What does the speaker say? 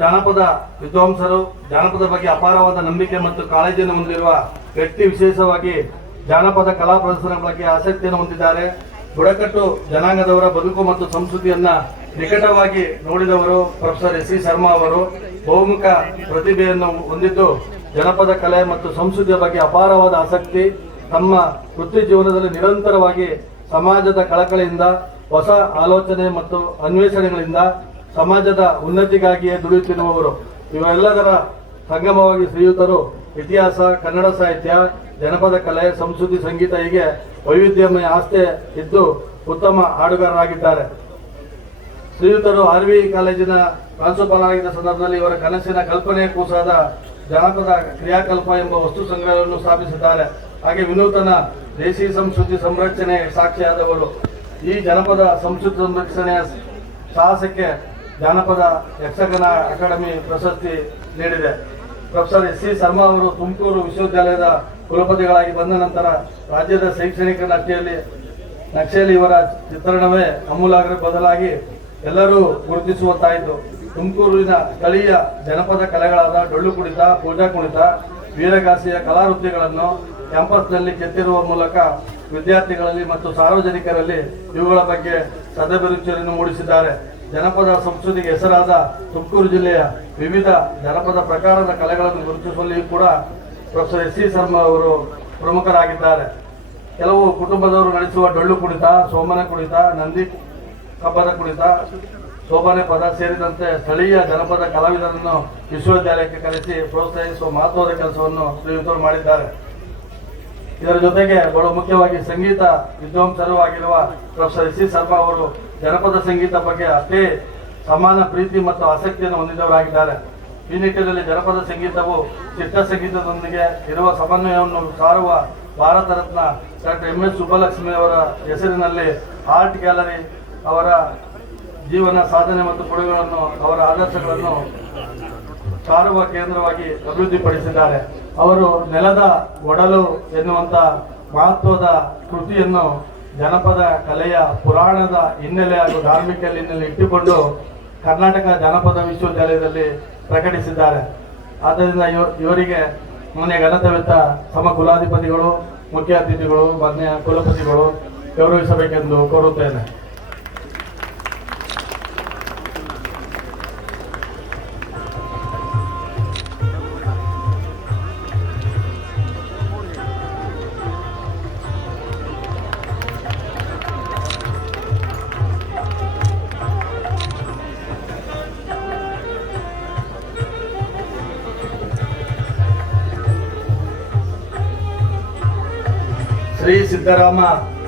ಜಾನಪದ ವಿದ್ವಾಂಸರು ಜಾನಪದ ಬಗ್ಗೆ ಅಪಾರವಾದ ನಂಬಿಕೆ ಮತ್ತು ಕಾಳಜಿಯನ್ನು ಹೊಂದಿರುವ ವ್ಯಕ್ತಿ, ವಿಶೇಷವಾಗಿ ಜಾನಪದ ಕಲಾ ಪ್ರದರ್ಶನ ಬಗ್ಗೆ ಆಸಕ್ತಿಯನ್ನು ಹೊಂದಿದ್ದಾರೆ. ಬುಡಕಟ್ಟು ಜನಾಂಗದವರ ಬದುಕು ಮತ್ತು ಸಂಸ್ಕೃತಿಯನ್ನ ನಿಕಟವಾಗಿ ನೋಡಿದವರು ಪ್ರೊಫೆಸರ್ ಎಸ್ ಸಿ ಶರ್ಮಾ ಅವರು ಬಹುಮುಖ ಪ್ರತಿಭೆಯನ್ನು ಹೊಂದಿದ್ದು ಜನಪದ ಕಲೆ ಮತ್ತು ಸಂಸ್ಕೃತಿಯ ಬಗ್ಗೆ ಅಪಾರವಾದ ಆಸಕ್ತಿ, ತಮ್ಮ ವೃತ್ತಿ ಜೀವನದಲ್ಲಿ ನಿರಂತರವಾಗಿ ಸಮಾಜದ ಕಳಕಳಿಯಿಂದ ಹೊಸ ಆಲೋಚನೆ ಮತ್ತು ಅನ್ವೇಷಣೆಗಳಿಂದ ಸಮಾಜದ ಉನ್ನತಿಗಾಗಿಯೇ ದುಡಿಯುತ್ತಿರುವವರು. ಇವೆಲ್ಲದರ ಸಂಗಮವಾಗಿ ಶ್ರೀಯುತರು ಇತಿಹಾಸ, ಕನ್ನಡ ಸಾಹಿತ್ಯ, ಜನಪದ ಕಲೆ, ಸಂಸ್ಕೃತಿ, ಸಂಗೀತ ಹೀಗೆ ವೈವಿಧ್ಯಮಯ ಆಸ್ತಿ ಇದ್ದು ಉತ್ತಮ ಹಾಡುಗಾರರಾಗಿದ್ದಾರೆ. ಶ್ರೀಯುತರು ಆರ್ವಿ ಕಾಲೇಜಿನ ಪ್ರಾಂಶುಪಾಲ ಆಗಿದ್ದ ಸಂದರ್ಭದಲ್ಲಿ ಇವರ ಕನಸಿನ ಕಲ್ಪನೆ ಕೂಸಾದ ಜಾನಪದ ಕ್ರಿಯಾಕಲ್ಪ ಎಂಬ ವಸ್ತು ಸಂಗ್ರಹವನ್ನು ಸ್ಥಾಪಿಸಿದ್ದಾರೆ. ಹಾಗೆ ವಿನೂತನ ದೇಸಿ ಸಂಸ್ಕೃತಿ ಸಂರಕ್ಷಣೆ ಸಾಕ್ಷಿಯಾದವರು. ಈ ಜನಪದ ಸಂಸ್ಕೃತಿ ಸಂರಕ್ಷಣೆಯ ಸಾಹಸಕ್ಕೆ ಜಾನಪದ ಯಕ್ಷಗಾನ ಅಕಾಡೆಮಿ ಪ್ರಶಸ್ತಿ ನೀಡಿದೆ. ಪ್ರೊಫೆಸರ್ ಎಸ್ ಸಿ ಶರ್ಮಾ ಅವರು ತುಮಕೂರು ವಿಶ್ವವಿದ್ಯಾಲಯದ ಕುಲಪತಿಗಳಾಗಿ ಬಂದ ನಂತರ ರಾಜ್ಯದ ಶೈಕ್ಷಣಿಕ ನಕ್ಷೆಯಲ್ಲಿ ಇವರ ಚಿತ್ರಣವೇ ಅಮೂಲಾಗ್ರ ಬದಲಾಗಿ ಎಲ್ಲರೂ ಗುರುತಿಸುವಂತಾಯಿತು. ತುಮಕೂರಿನ ಸ್ಥಳೀಯ ಜನಪದ ಕಲೆಗಳಾದ ಡೊಳ್ಳು ಕುಣಿತ, ಪೂಜಾ ಕುಣಿತ, ವೀರಗಾಸೆಯ ಕಲಾವೃತ್ತಿಗಳನ್ನು ಕ್ಯಾಂಪಸ್ನಲ್ಲಿ ಕೆತ್ತಿರುವ ಮೂಲಕ ವಿದ್ಯಾರ್ಥಿಗಳಲ್ಲಿ ಮತ್ತು ಸಾರ್ವಜನಿಕರಲ್ಲಿ ಇವುಗಳ ಬಗ್ಗೆ ಸದಭಿರುಚಿಯನ್ನು ಮೂಡಿಸಿದ್ದಾರೆ. ಜನಪದ ಸಂಸ್ಕೃತಿಗೆ ಹೆಸರಾದ ತುಮಕೂರು ಜಿಲ್ಲೆಯ ವಿವಿಧ ಜನಪದ ಪ್ರಕಾರದ ಕಲೆಗಳನ್ನು ಗುರುತಿಸುವಲ್ಲಿಯೂ ಕೂಡ ಪ್ರೊಫೆಸರ್ ಎಸ್ ಸಿ ಶರ್ಮಾ ಅವರು ಪ್ರಮುಖರಾಗಿದ್ದಾರೆ. ಕೆಲವು ಕುಟುಂಬದವರು ನಡೆಸುವ ಡೊಳ್ಳು ಕುಣಿತ, ಸೋಮನ ಕುಣಿತ, ನಂದಿ ಕಬ್ಬದ ಕುಣಿತ, ಶೋಭನೆ ಪದ ಸೇರಿದಂತೆ ಸ್ಥಳೀಯ ಜನಪದ ಕಲಾವಿದರನ್ನು ವಿಶ್ವವಿದ್ಯಾಲಯಕ್ಕೆ ಕರೆಸಿ ಪ್ರೋತ್ಸಾಹಿಸುವ ಮಹತ್ವದ ಕೆಲಸವನ್ನು ಶ್ರೀಯುತರು ಮಾಡಿದ್ದಾರೆ. ಇದರ ಜೊತೆಗೆ ಬಹಳ ಮುಖ್ಯವಾಗಿ ಸಂಗೀತ ವಿದ್ವಾಂಸರು ಆಗಿರುವ ಪ್ರೊಫೆಸರ್ ಎಸ್ ಸಿ ಶರ್ಮಾ ಅವರು ಜನಪದ ಸಂಗೀತ ಬಗ್ಗೆ ಅಷ್ಟೇ ಸಮಾನ ಪ್ರೀತಿ ಮತ್ತು ಆಸಕ್ತಿಯನ್ನು ಹೊಂದಿದವರಾಗಿದ್ದಾರೆ. ಈ ನಿಟ್ಟಿನಲ್ಲಿ ಜನಪದ ಸಂಗೀತವು ಚಿಟ್ಟ ಸಂಗೀತದೊಂದಿಗೆ ಇರುವ ಸಮನ್ವಯವನ್ನು ಸಾರುವ Bharat Ratna doctor M S Subbulakshmi ಅವರ ಹೆಸರಿನಲ್ಲಿ ಆರ್ಟ್ ಗ್ಯಾಲರಿ ಅವರ ಜೀವನ ಸಾಧನೆ ಮತ್ತು ಕೊಡುಗೆಗಳನ್ನು, ಅವರ ಆದರ್ಶಗಳನ್ನು ಸಾರುವ ಕೇಂದ್ರವಾಗಿ ಅಭಿವೃದ್ಧಿಪಡಿಸಿದ್ದಾರೆ. ಅವರು ನೆಲದ ಒಡಲು ಎನ್ನುವಂಥ ಮಹತ್ವದ ಕೃತಿಯನ್ನು ಜನಪದ ಕಲೆಯ ಪುರಾಣದ ಹಿನ್ನೆಲೆ ಹಾಗೂ ಧಾರ್ಮಿಕ ಹಿನ್ನೆಲೆ ಇಟ್ಟುಕೊಂಡು ಕರ್ನಾಟಕ ಜಾನಪದ ವಿಶ್ವವಿದ್ಯಾಲಯದಲ್ಲಿ ಪ್ರಕಟಿಸಿದ್ದಾರೆ. ಆದ್ದರಿಂದ ಇವರಿಗೆ ಮೊನ್ನೆ ಘನತೆವೆತ್ತ ಸಮ ಕುಲಾಧಿಪತಿಗಳು, ಮುಖ್ಯ ಅತಿಥಿಗಳು, ಮಾನ್ಯ ಕುಲಪತಿಗಳು ಗೌರವಿಸಬೇಕೆಂದು ಕೋರುತ್ತೇನೆ. ಶ್ರೀ ಸಿದ್ದರಾಮ